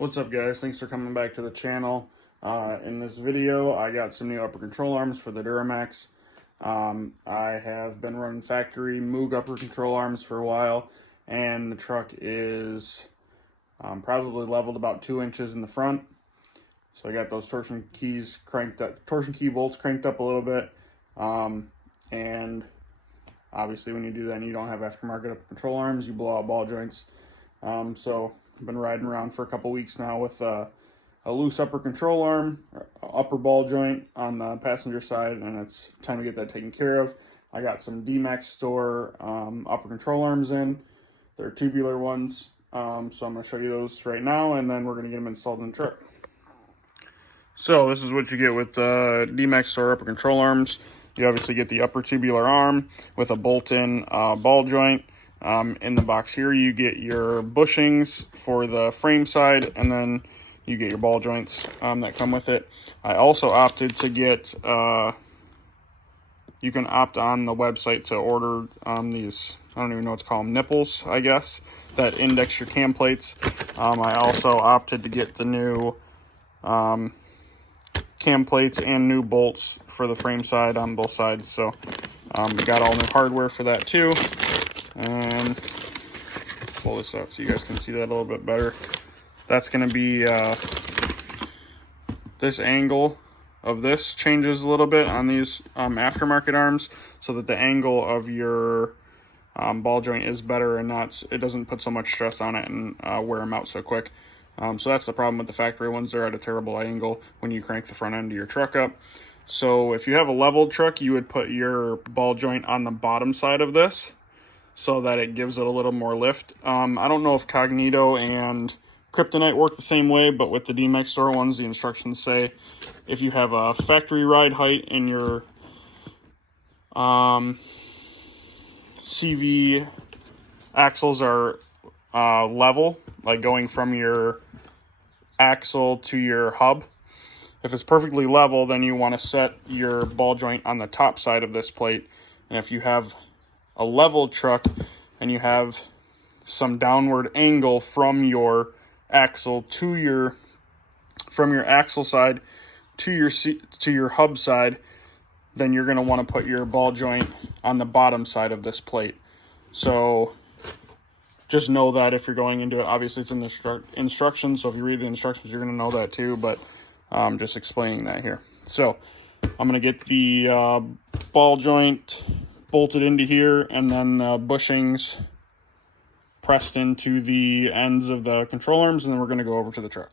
What's up, guys? Thanks for coming back to the channel. In this video, I got some new upper control arms for the DMAX. I have been running factory Moog upper control arms for a while, and the truck is probably leveled about 2 inches in the front. So I got those torsion keys cranked up, torsion key bolts cranked up a little bit, and obviously when you do that and you don't have aftermarket upper control arms, you blow out ball joints. So I've been riding around for a couple weeks now with a loose upper control arm, upper ball joint on the passenger side, and it's time to get that taken care of. I got some DMAX store upper control arms in. They're tubular ones, so I'm going to show you those right now, and then we're going to get them installed in the truck. So this is what you get with DMAX store upper control arms. You obviously get the upper tubular arm with a bolt-in ball joint. In the box here, you get your bushings for the frame side, and then you get your ball joints that come with it. I also opted to get, you can opt on the website to order these, I don't even know what to call them, nipples, I guess, that index your cam plates. I also opted to get the new cam plates and new bolts for the frame side on both sides. So we got all new hardware for that too. And pull this out so you guys can see that a little bit better. That's going to be this angle of this changes a little bit on these aftermarket arms, so that the angle of your ball joint is better and it doesn't put so much stress on it and wear them out so quick. So that's the problem with the factory ones. They're at a terrible angle when you crank the front end of your truck up. So if you have a leveled truck, you would put your ball joint on the bottom side of this, so that it gives it a little more lift. I don't know if Cognito and Kryptonite work the same way, but with the DMAX store ones, the instructions say if you have a factory ride height and your CV axles are level, like going from your axle to your hub, if it's perfectly level, then you want to set your ball joint on the top side of this plate. And if you have a level truck and you have some downward angle from your axle to your axle side to your hub side, then you're going to want to put your ball joint on the bottom side of this plate. So just know that if you're going into it, obviously it's in the instructions, so if you read the instructions, you're going to know that too, but just explaining that here. So I'm going to get the ball joint bolted into here, and then the bushings pressed into the ends of the control arms, and then we're going to go over to the truck.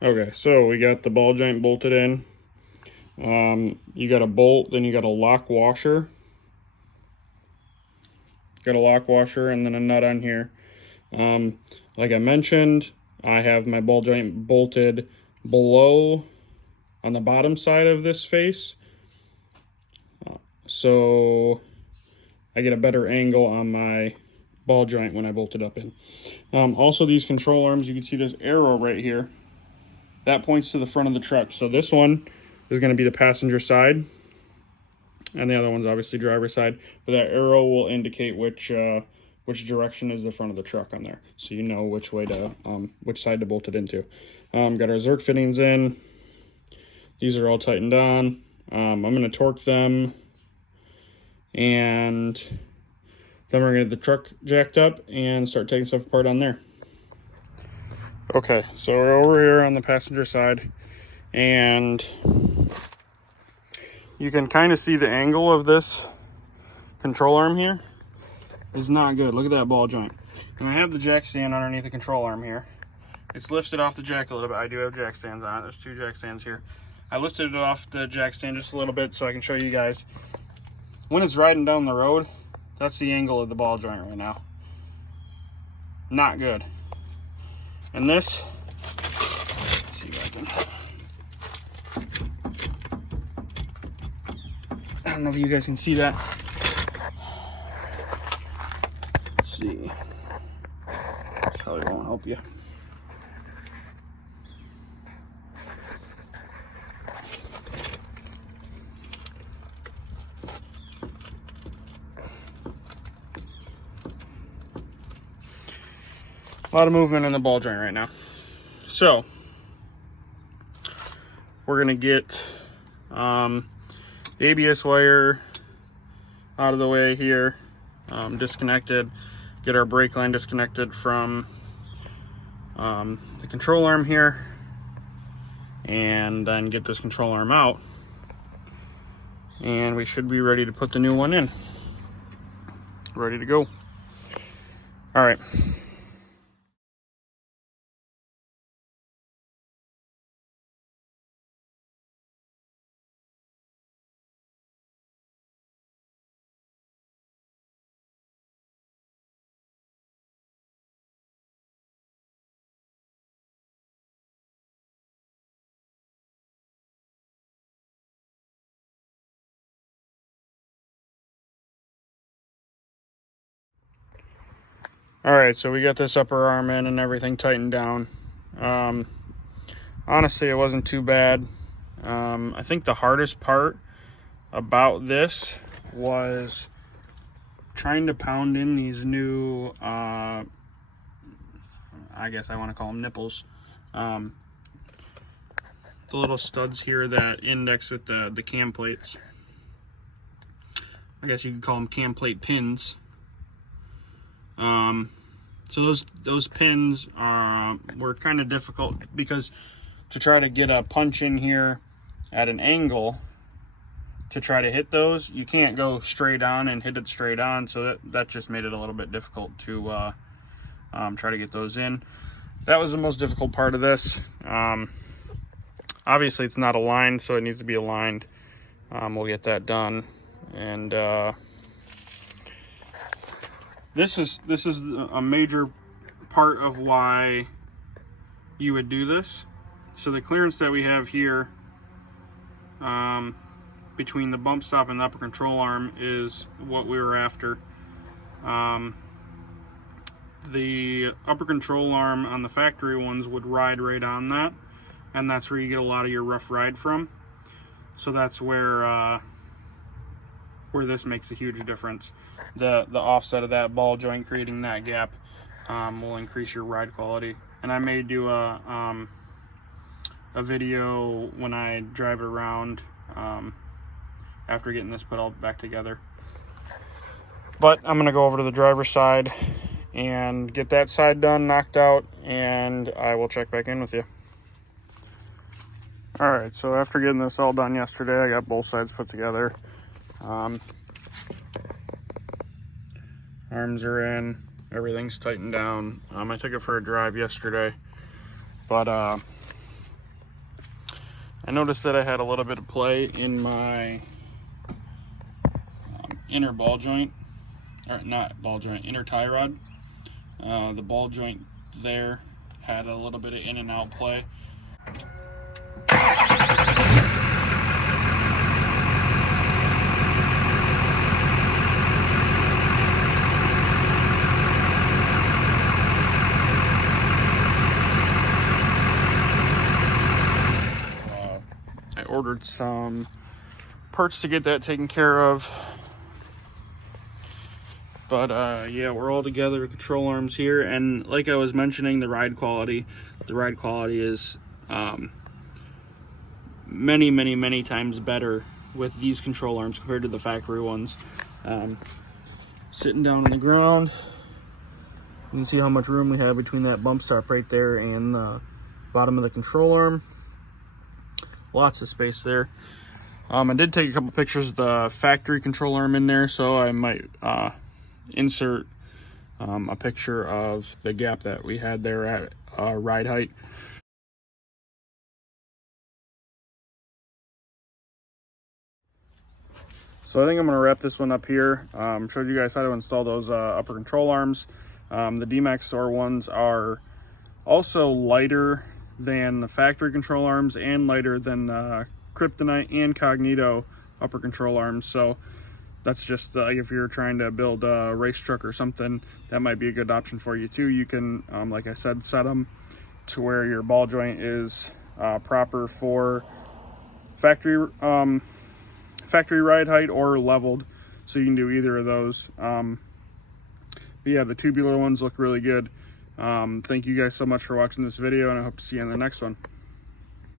Okay, so we got the ball joint bolted in. You got a bolt, then you got a lock washer. Got a lock washer and then a nut on here. Like I mentioned, I have my ball joint bolted below on the bottom side of this face, so I get a better angle on my ball joint when I bolt it up in. Also, these control arms, you can see this arrow right here. That points to the front of the truck. So this one is going to be the passenger side, and the other one's obviously driver's side. But that arrow will indicate which direction is the front of the truck on there, so you know which way to which side to bolt it into. Got our Zerk fittings in. These are all tightened on. I'm going to torque them, and then we're going to get the truck jacked up and start taking stuff apart on there. Okay, so we're over here on the passenger side, and you can kind of see the angle of this control arm here is not good. Look at that ball joint. And I have the jack stand underneath the control arm here. It's lifted off the jack a little bit. I do have jack stands on it. There's 2 jack stands here. I lifted it off the jack stand just a little bit so I can show you guys. When it's riding down the road, that's the angle of the ball joint right now. Not good. And this, let's see if I can don't know if you guys can see that. Let's see. Probably won't help you. A lot of movement in the ball joint right now. So we're gonna get the ABS wire out of the way here, disconnected, get our brake line disconnected from the control arm here, and then get this control arm out, and we should be ready to put the new one in. Ready to go. All right. All right, so we got this upper arm in and everything tightened down. Honestly, it wasn't too bad. I think the hardest part about this was trying to pound in these new, I guess I want to call them nipples. The little studs here that index with the cam plates. I guess you could call them cam plate pins. So those pins were kind of difficult because to try to get a punch in here at an angle to try to hit those, you can't go straight on and hit it straight on, so that just made it a little bit difficult to try to get those in. That was the most difficult part of this. Obviously it's not aligned, so it needs to be aligned. We'll get that done, and this is a major part of why you would do this. So the clearance that we have here between the bump stop and the upper control arm is what we were after. The upper control arm on the factory ones would ride right on that, and that's where you get a lot of your rough ride from. So that's where this makes a huge difference. The offset of that ball joint creating that gap will increase your ride quality. And I may do a video when I drive it around after getting this put all back together. But I'm gonna go over to the driver's side and get that side done, knocked out, and I will check back in with you. All right, so after getting this all done yesterday, I got both sides put together. Arms are in, everything's tightened down. I took it for a drive yesterday, but I noticed that I had a little bit of play in my inner ball joint, or not ball joint, inner tie rod. The ball joint there had a little bit of in and out play. I ordered some parts to get that taken care of. But yeah, we're all together, control arms here, and like I was mentioning, the ride quality is many times better with these control arms compared to the factory ones. Sitting down on the ground, you can see how much room we have between that bump stop right there and the bottom of the control arm. Lots of space there. I did take a couple pictures of the factory control arm in there, so I might insert a picture of the gap that we had there at ride height. So I think I'm going to wrap this one up here. Showed you guys how to install those upper control arms. The DMAX store ones are also lighter than the factory control arms and lighter than Kryptonite and Cognito upper control arms. So that's just if you're trying to build a race truck or something, that might be a good option for you too. You can, like I said, set them to where your ball joint is proper for factory ride height or leveled, so you can do either of those. But yeah, the tubular ones look really good. Thank you guys so much for watching this video, and I hope to see you in the next one.